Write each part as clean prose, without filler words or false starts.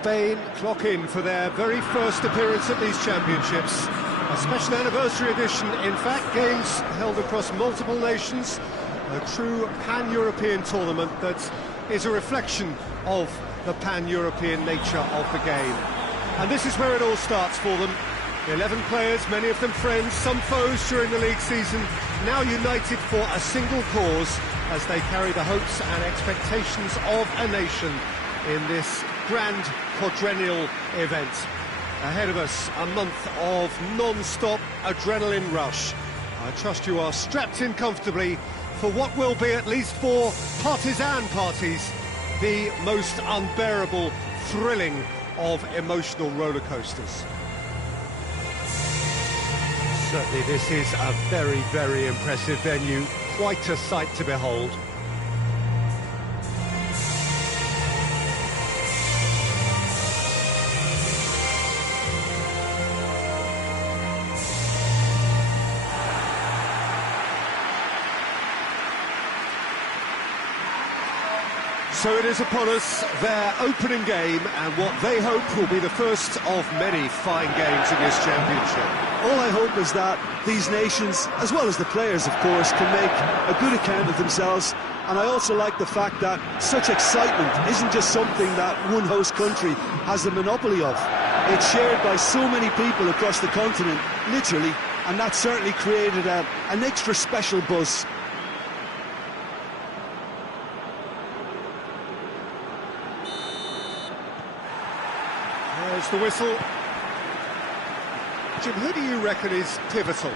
Spain clock in for their very first appearance at these championships. A special anniversary edition, in fact, games held across multiple nations. A true pan-European tournament that is a reflection of the pan-European nature of the game. And this is where it all starts for them. 11 players, many of them friends, some foes during the league season, now united for a single cause as they carry the hopes and expectations of a nation in this grand quadrennial event. Ahead of us, a month of non-stop adrenaline rush. I trust you are strapped in comfortably for what will be, at least for partisan parties, the most unbearable, thrilling of emotional roller coasters. Certainly this is a very, very impressive venue, quite a sight to behold. So it is upon us, their opening game, and what they hope will be the first of many fine games in this championship. All I hope is that these nations, as well as the players of course, can make a good account of themselves. And I also like the fact that such excitement isn't just something that one host country has the monopoly of. It's shared by so many people across the continent, literally, and that certainly created an extra special buzz. There's the whistle. Jim, who do you reckon is pivotal?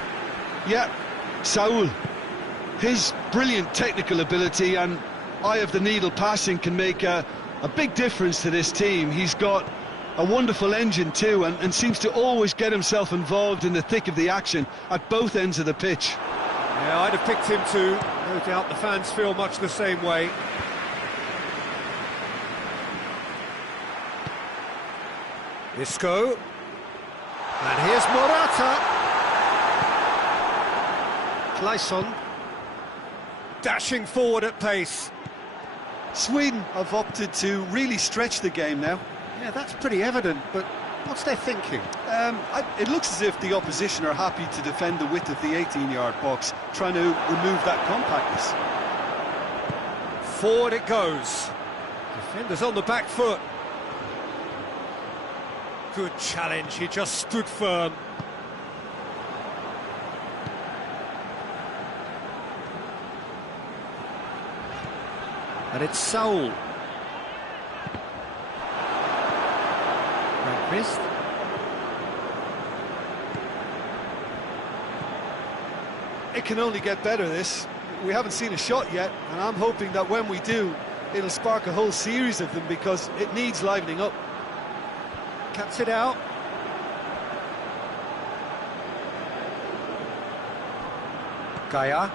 Yeah, Saul. His brilliant technical ability and eye of the needle passing can make a big difference to this team. He's got a wonderful engine too, and seems to always get himself involved in the thick of the action at both ends of the pitch. Yeah, I'd have picked him too. No doubt the fans feel much the same way. Isco, and here's Morata. Claesson, dashing forward at pace. Sweden have opted to really stretch the game now. Yeah, that's pretty evident, but what's their thinking? It looks as if the opposition are happy to defend the width of the 18-yard box, trying to remove that compactness. Forward it goes. Defenders on the back foot. Good challenge, he just stood firm. And it's Saul. Grandquist. It can only get better, this. We haven't seen a shot yet, and I'm hoping that when we do, it'll spark a whole series of them, because it needs livening up. Cuts it out. Gaia.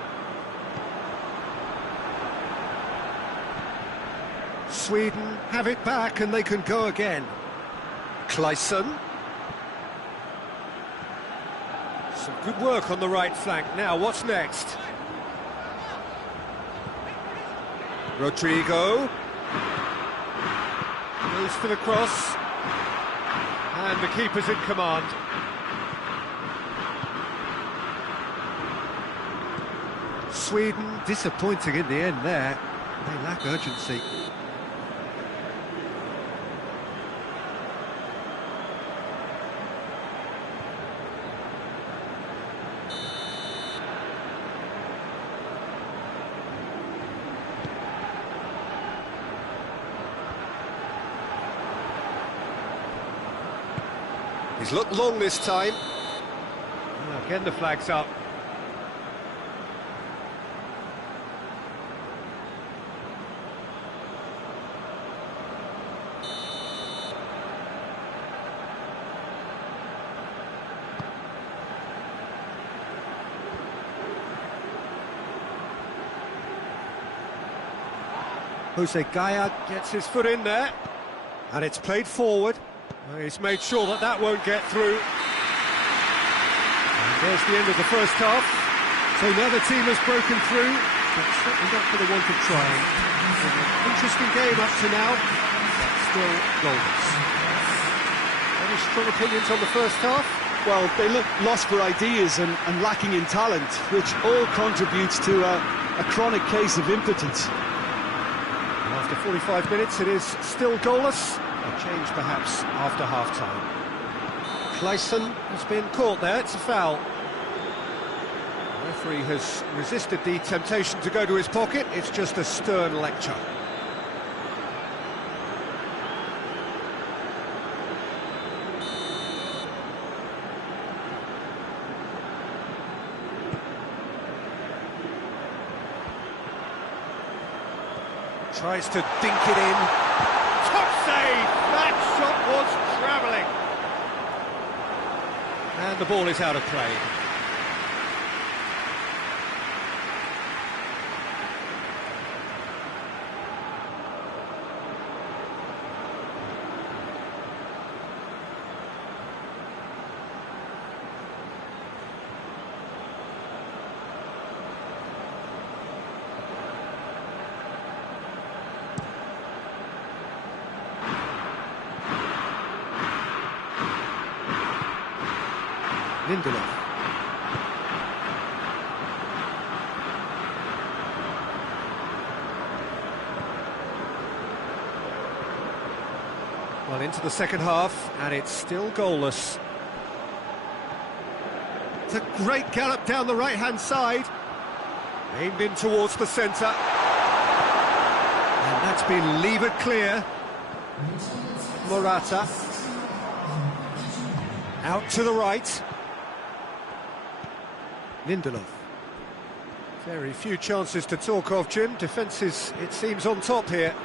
Sweden have it back and they can go again. Claesson. Some good work on the right flank. Now, what's next? Rodrigo. Goes for the cross. And the keeper's in command. Sweden disappointing in the end there. They lack urgency. He's looked long this time. Again, the flag's up. Jose Gaia gets his foot in there, and it's played forward. He's made sure that that won't get through. And there's the end of the first half. So now the team has broken through, but certainly not for the want of trying. An interesting game up to now, but still goalless. Any strong opinions on the first half? Well, they look lost for ideas and lacking in talent, which all contributes to a chronic case of impotence. After 45 minutes, it is still goalless. A change, perhaps, after half-time. Clayson has been caught there. It's a foul. The referee has resisted the temptation to go to his pocket. It's just a stern lecture. Tries to dink it in. Top save! That shot was travelling. And the ball is out of play. Lindelof. Well, into the second half, and it's still goalless. It's a great gallop down the right-hand side. Aimed in towards the centre. And that's been levered clear. Morata. Out to the right. Lindelof. Very few chances to talk of, Jim. Defence is, it seems, on top here.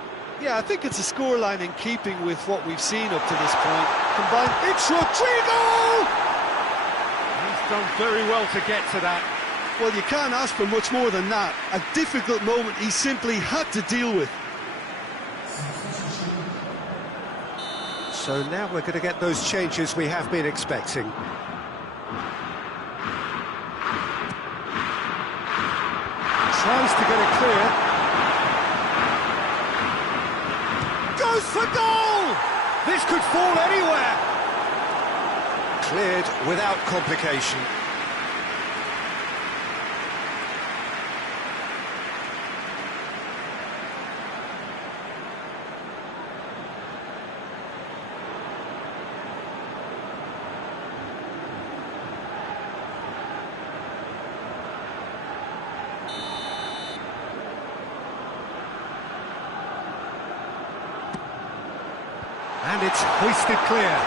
Yeah, I think it's a scoreline in keeping with what we've seen up to this point. Combined, it's Rodrigo! He's done very well to get to that. Well, you can't ask for much more than that. A difficult moment he simply had to deal with. So now we're going to get those changes we have been expecting. Tries to get it clear. Goes for goal! This could fall anywhere. Cleared without complication. And it's hoisted clear.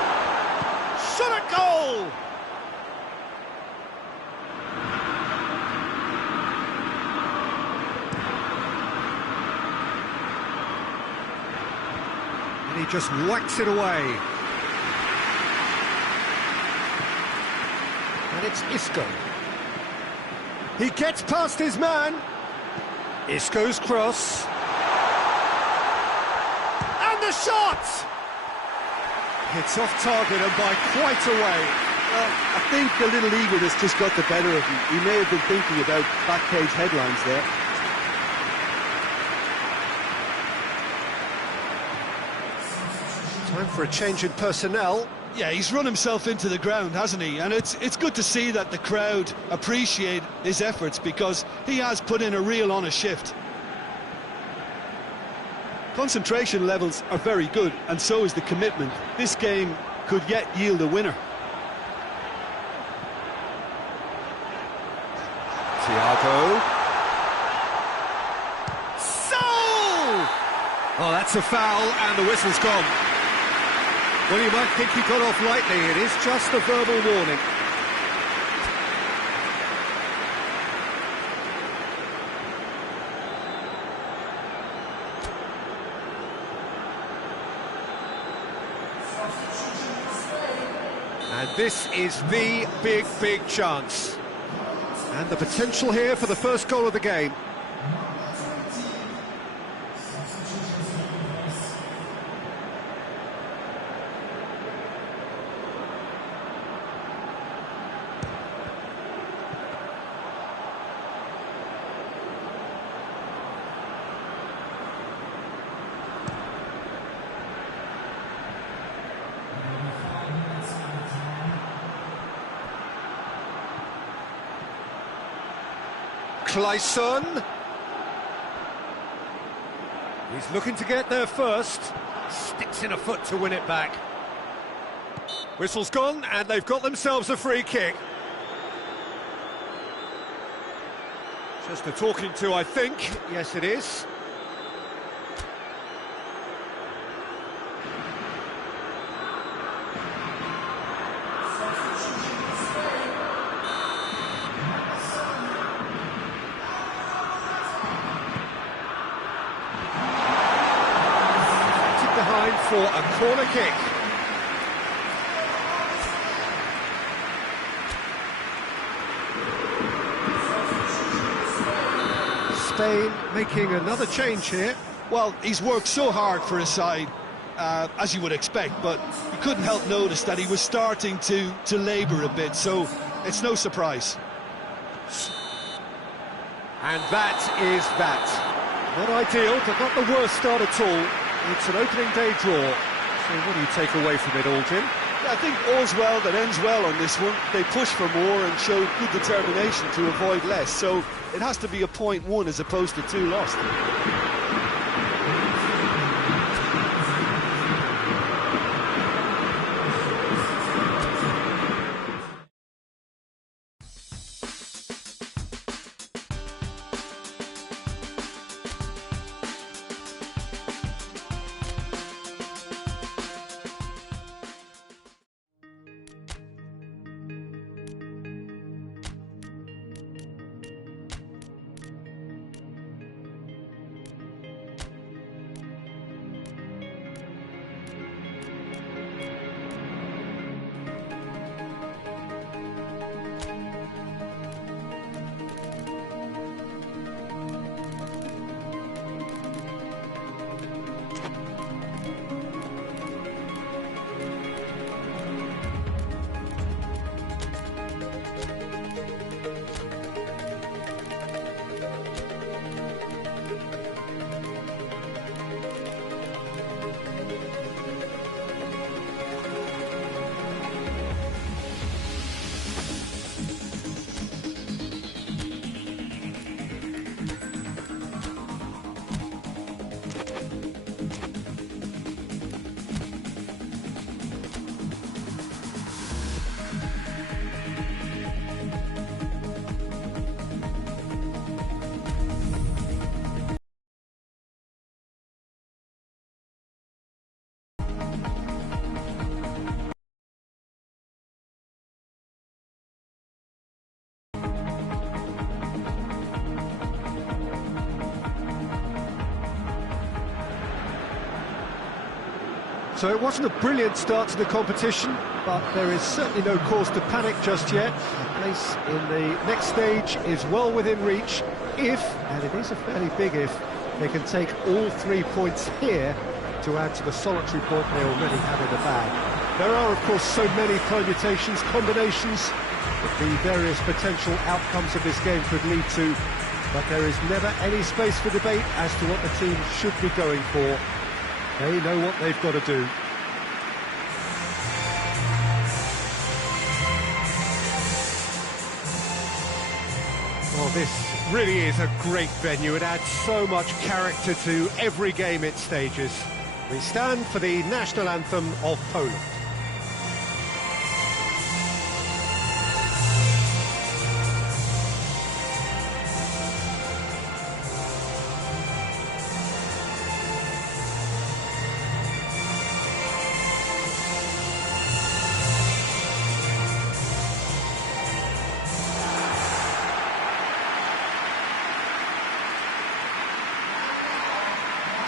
Shot at goal! And he just whacks it away. And it's Isco. He gets past his man. Isco's cross. And the shot! It's off target and by quite a way. Well, I think a little eagerness just got the better of him. He may have been thinking about back page headlines there. Time for a change in personnel. Yeah, he's run himself into the ground, hasn't he? And it's good to see that the crowd appreciate his efforts, because he has put in a real honest shift. Concentration levels are very good, and so is the commitment. This game could yet yield a winner. Thiago. So! Oh, that's a foul, and the whistle's gone. Well, you might think he got off lightly. It is just a verbal warning. And this is the big chance. And the potential here for the first goal of the game. Richarlison. He's looking to get there first. Sticks in a foot to win it back. Whistle's gone, and they've got themselves a free kick. Just a talking to, I think. Yes, it is. Behind for a corner kick. Spain making another change here. Well, he's worked so hard for his side, as you would expect, but you couldn't help notice that he was starting to labour a bit, so it's no surprise. And that is that. Not ideal, but not the worst start at all. It's an opening day draw. So what do you take away from it all, Jim? I think all's well that ends well on this one. They pushed for more and showed good determination to avoid less, so it has to be a point won as opposed to 2 lost. So it wasn't a brilliant start to the competition, but there is certainly no cause to panic just yet. A place in the next stage is well within reach if, and it is a fairly big if, they can take all 3 points here to add to the solitary point they already have in the bag. There are, of course, so many permutations, combinations that the various potential outcomes of this game could lead to, but there is never any space for debate as to what the team should be going for. They know what they've got to do. Well, this really is a great venue. It adds so much character to every game it stages. We stand for the national anthem of Poland.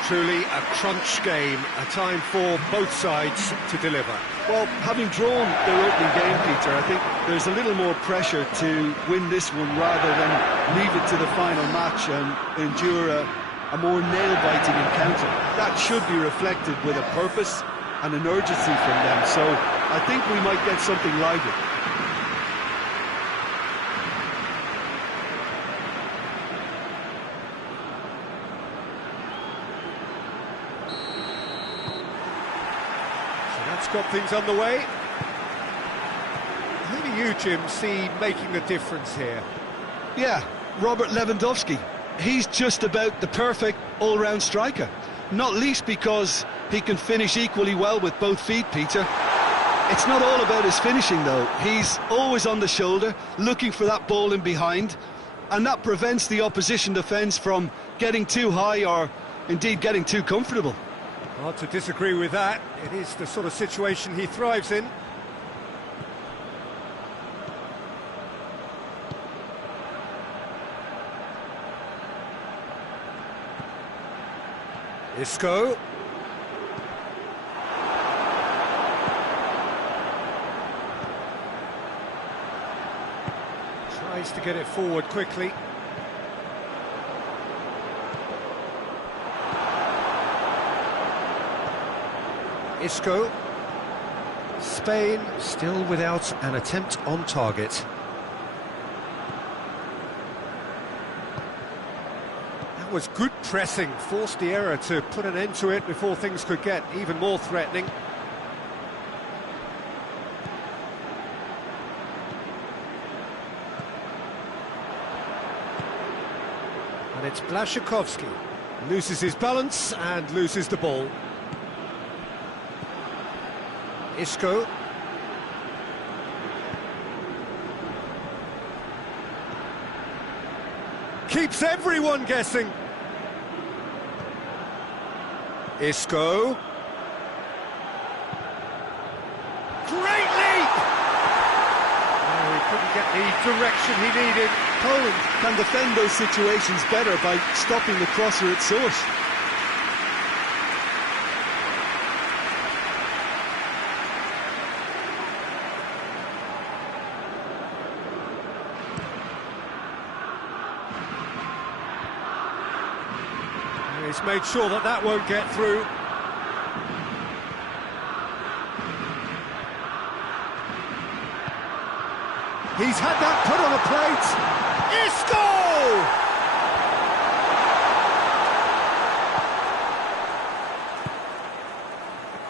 Truly a crunch game, a time for both sides to deliver. Well, having drawn their opening game, Peter, I think there's a little more pressure to win this one rather than leave it to the final match and endure a more nail-biting encounter. That should be reflected with a purpose and an urgency from them, so I think we might get something lively. Got things underway. Who do you, Jim, see making a difference here? Yeah, Robert Lewandowski. He's just about the perfect all-round striker. Not least because he can finish equally well with both feet, Peter. It's not all about his finishing, though. He's always on the shoulder, looking for that ball in behind, and that prevents the opposition defence from getting too high or indeed getting too comfortable. Hard to disagree with that. It is the sort of situation he thrives in. Isco. Tries to get it forward quickly. Isco. Spain still without an attempt on target. That was good pressing, forced the error to put an end to it before things could get even more threatening. And it's Blaszczykowski. Loses his balance and loses the ball. Isco. Keeps everyone guessing. Isco. Great leap! Oh, he couldn't get the direction he needed. Poland can defend those situations better by stopping the crosser at source. He's made sure that that won't get through. He's had that put on a plate. Isco!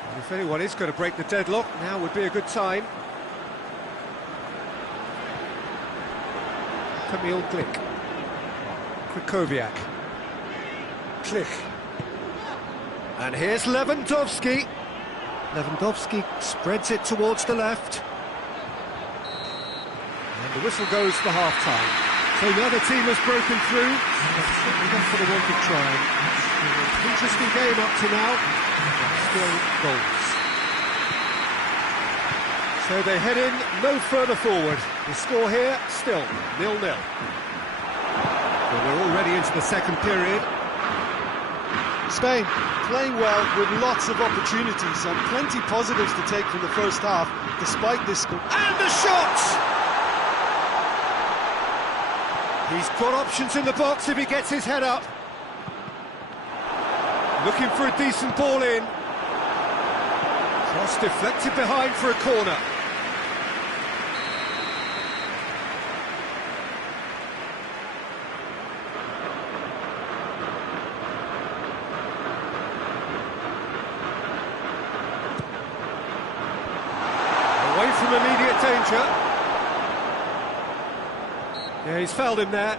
And if anyone is going to break the deadlock, now would be a good time. Kamil Glik. Krychowiak. Klich. And here's Lewandowski. Lewandowski spreads it towards the left. And the whistle goes for half-time. So now the team has broken through. That's certainly not for the want of trying. Interesting game up to now. Still goals. So they head in no further forward. The score here, still 0-0. Well, we're already into the second period. Spain playing well with lots of opportunities and plenty positives to take from the first half, despite this score. And the shot! He's got options in the box if he gets his head up. Looking for a decent ball in. Cross deflected behind for a corner. Away from immediate danger. Yeah, he's fouled him there.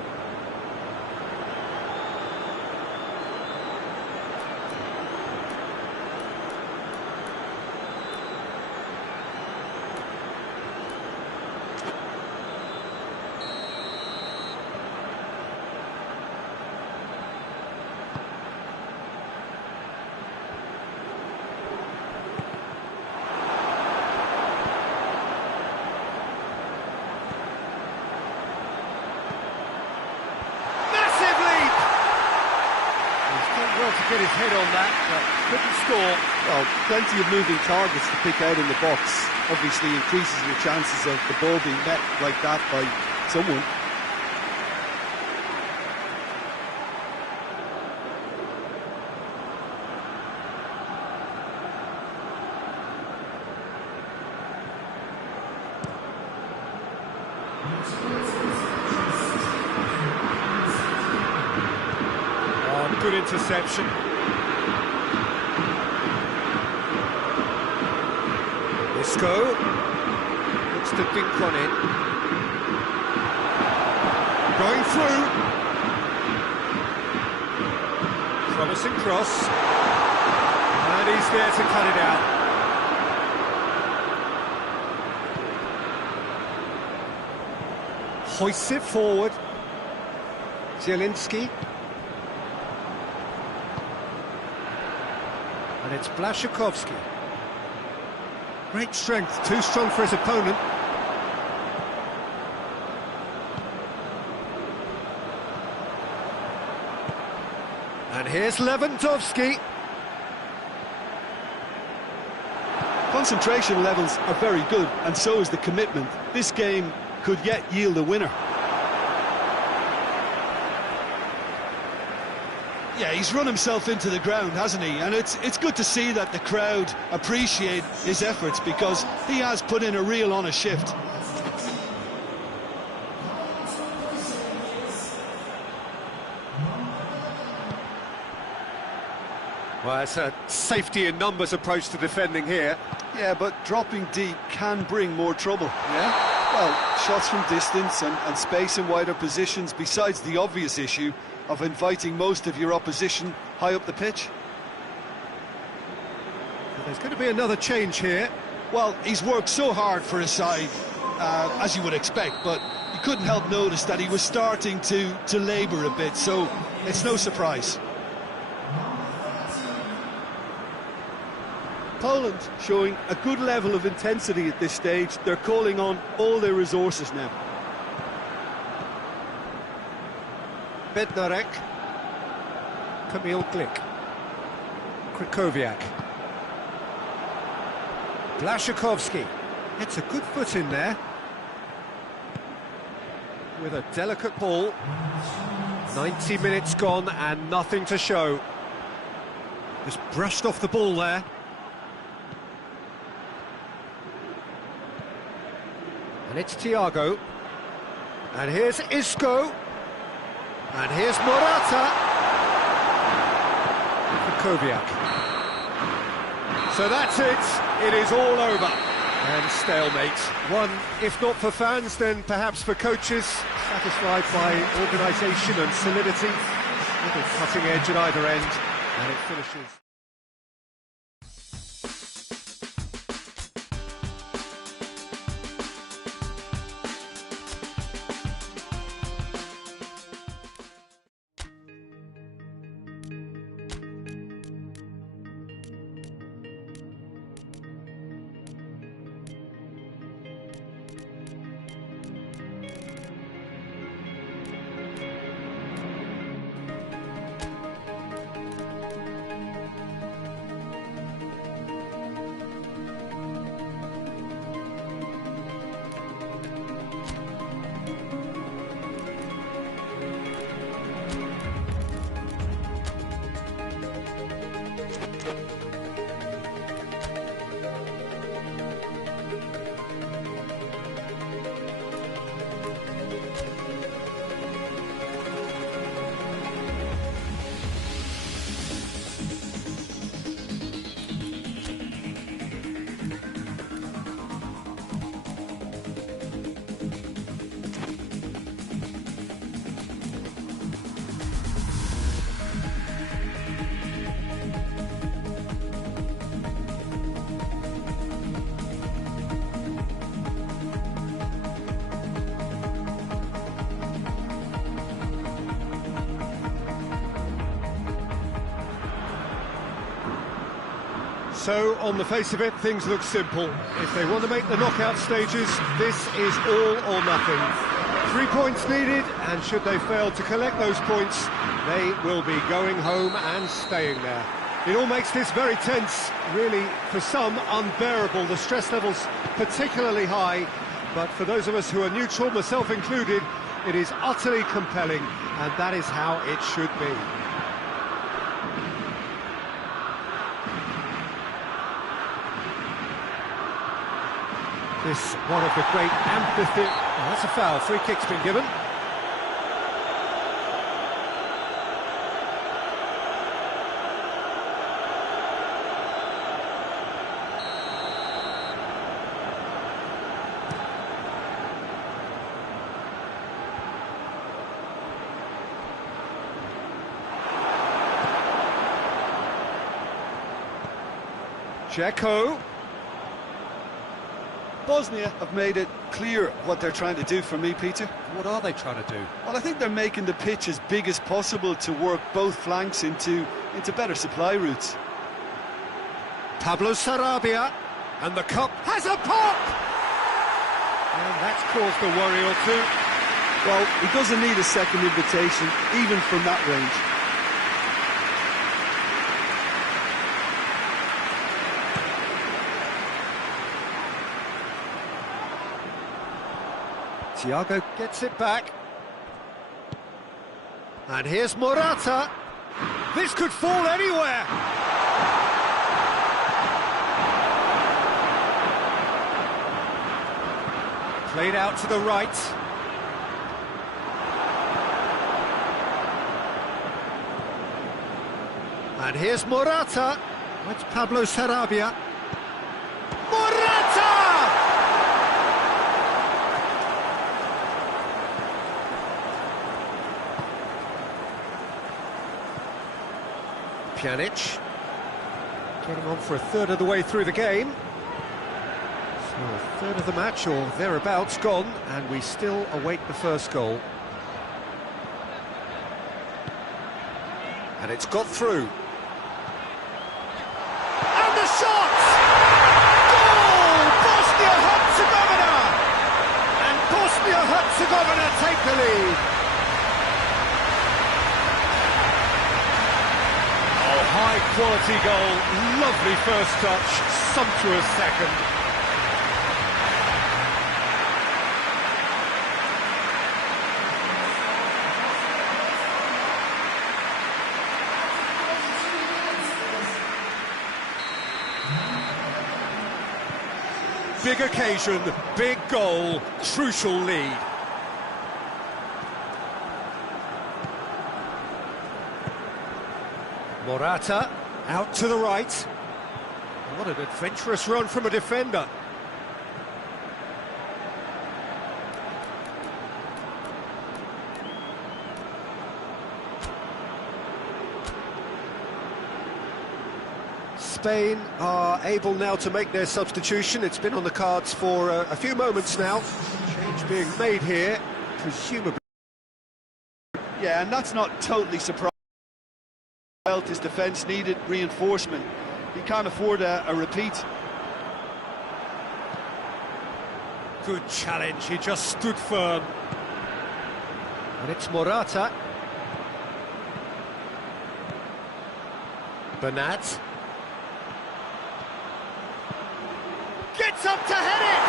To get his head on that, but couldn't score. Well, plenty of moving targets to pick out in the box. Obviously increases your chances of the ball being met like that by someone. Good interception. Isco looks to dink one in. Going through. Promising cross. And he's there to cut it out. Hoists it forward. Zielinski. And it's Blaszczykowski. Great strength, too strong for his opponent. And here's Lewandowski. Concentration levels are very good, and so is the commitment. This game could yet yield a winner. Yeah, he's run himself into the ground, hasn't he? And it's good to see that the crowd appreciate his efforts, because he has put in a real honest shift. Well, it's a safety in numbers approach to defending here. Yeah, but dropping deep can bring more trouble. Yeah? Well, shots from distance and space in wider positions, besides the obvious issue of inviting most of your opposition high up the pitch. There's going to be another change here. Well, he's worked so hard for his side, as you would expect, but you couldn't help notice that he was starting to labour a bit, so it's no surprise. Poland showing a good level of intensity at this stage. They're calling on all their resources now. Bednarek. Kamil Glik. Krychowiak. Blaszczykowski. It's a good foot in there. With a delicate ball. 90 minutes gone and nothing to show. Just brushed off the ball there. And it's Thiago. And here's Isco. And here's Morata. Krychowiak. So that's it. It is all over. And stalemate. One, if not for fans, then perhaps for coaches, satisfied by organisation and solidity. Little cutting edge at either end. And it finishes. So, on the face of it, things look simple. If they want to make the knockout stages, this is all or nothing. 3 points needed, and should they fail to collect those points, they will be going home and staying there. It all makes this very tense, really, for some, unbearable. The stress levels particularly high, but for those of us who are neutral, myself included, it is utterly compelling, and that is how it should be. This one of the great amphitheatre. Oh, that's a foul. Free kick's been given. Dzeko. Bosnia have made it clear what they're trying to do for me, Peter. What are they trying to do? Well, I think they're making the pitch as big as possible to work both flanks into better supply routes. Pablo Sarabia, and the cup has a pop! And that's caused a worry or two. Well, he doesn't need a second invitation, even from that range. Thiago gets it back. And here's Morata. This could fall anywhere. Played out to the right. And here's Morata. That's Pablo Sarabia. Morata! Pjanic. Getting on for a third of the way through the game. So a third of the match, or thereabouts, gone, and we still await the first goal. And it's got through. And the shot! Goal! Bosnia-Herzegovina! And Bosnia-Herzegovina take the lead. Oh, high-quality goal, lovely first touch, sumptuous second. Big occasion, big goal, crucial lead. Morata, out to the right. What an adventurous run from a defender. Spain are able now to make their substitution. It's been on the cards for a few moments now. Change being made here, presumably. Yeah, and that's not totally surprising. His defence needed reinforcement. He can't afford a repeat. Good challenge, he just stood firm. And it's Morata. Bernat. Gets up to head it!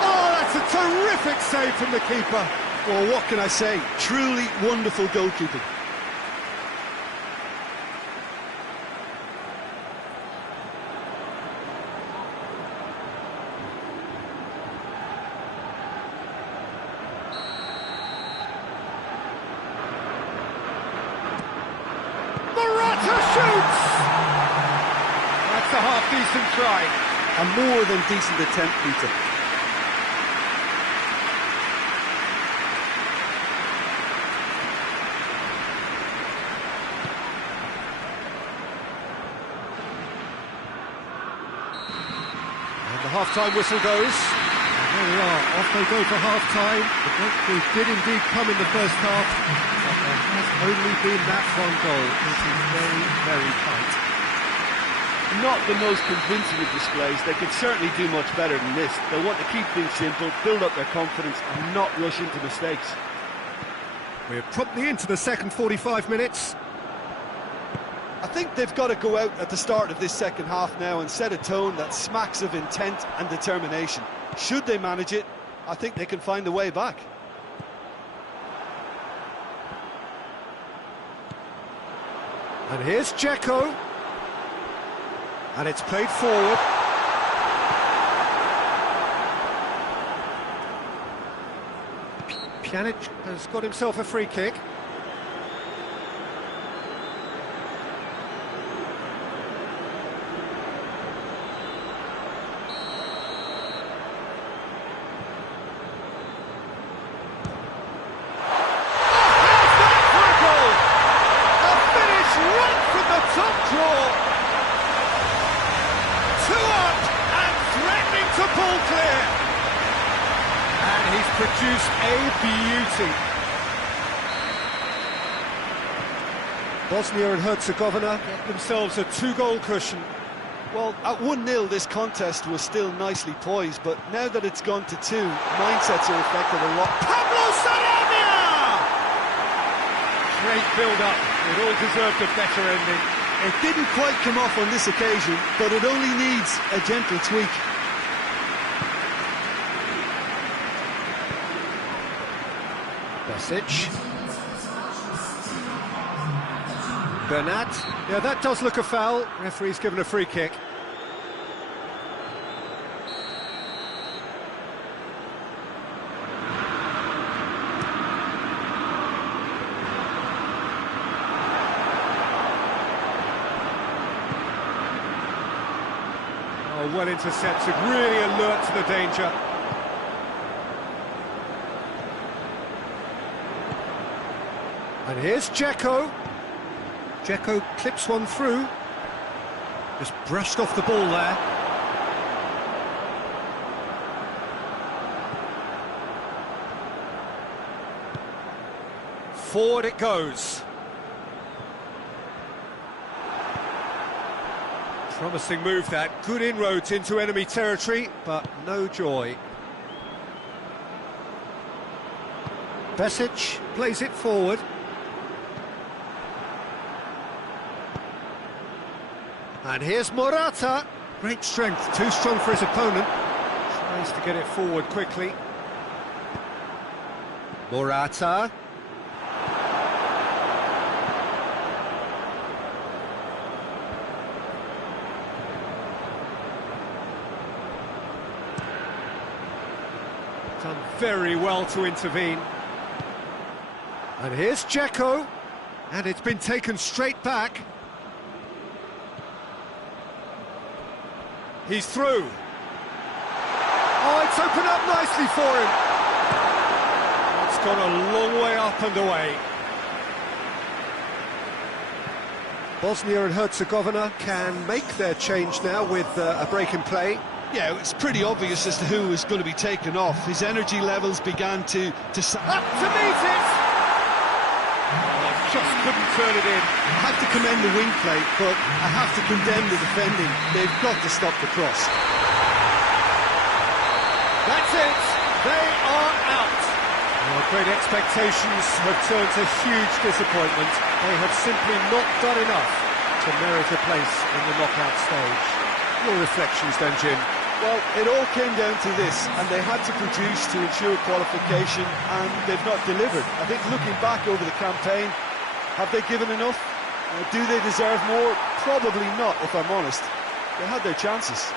Oh, that's a terrific save from the keeper. Well, what can I say? Truly wonderful goalkeeping. Morata shoots! That's a half-decent try. A more than decent attempt, Peter. And the half-time whistle goes. And there we are, off they go for half-time. The breakthrough did indeed come in the first half, but there has only been that one goal. It is very, very tight. Not the most convincing of displays. They could certainly do much better than this. They want to keep things simple, build up their confidence and not rush into mistakes. We're promptly into the second 45 minutes. I think they've got to go out at the start of this second half now and set a tone that smacks of intent and determination. Should they manage it, I think they can find a way back. And here's Dzeko. And it's played forward. Pjanic has got himself a free kick. he's produced a beauty. Bosnia and Herzegovina get themselves a 2-goal cushion. Well, at 1-0 this contest was still nicely poised, but now that it's gone to 2, mindsets are affected a lot. Pablo Sarabia! Great build-up. It all deserved a better ending. It didn't quite come off on this occasion, but it only needs a gentle tweak. Besic. Bernat. Yeah, that does look a foul. Referee's given a free kick. Oh, well intercepted, really alert to the danger. And here's Dzeko. Dzeko clips one through. Just brushed off the ball there. Forward it goes. Promising move that. Good inroads into enemy territory, but no joy. Besic plays it forward. And here's Morata. Great strength, too strong for his opponent. Tries to get it forward quickly. Morata. Done very well to intervene. And here's Dzeko. And it's been taken straight back. He's through. Oh, it's opened up nicely for him. It's gone a long way up and away. Bosnia and Herzegovina can make their change now with a break in play. Yeah, it's pretty obvious as to who is going to be taken off. His energy levels began to Up to meet it! Oh, just couldn't turn it in. I have to commend the wing play, but I have to condemn the defending. They've got to stop the cross. That's it! They are out! Well, great expectations have turned to huge disappointment. They have simply not done enough to merit a place in the knockout stage. Your reflections then, Jim? Well, it all came down to this, and they had to produce to ensure qualification, and they've not delivered. I think looking back over the campaign, have they given enough? Do they deserve more? Probably not, if I'm honest. They had their chances.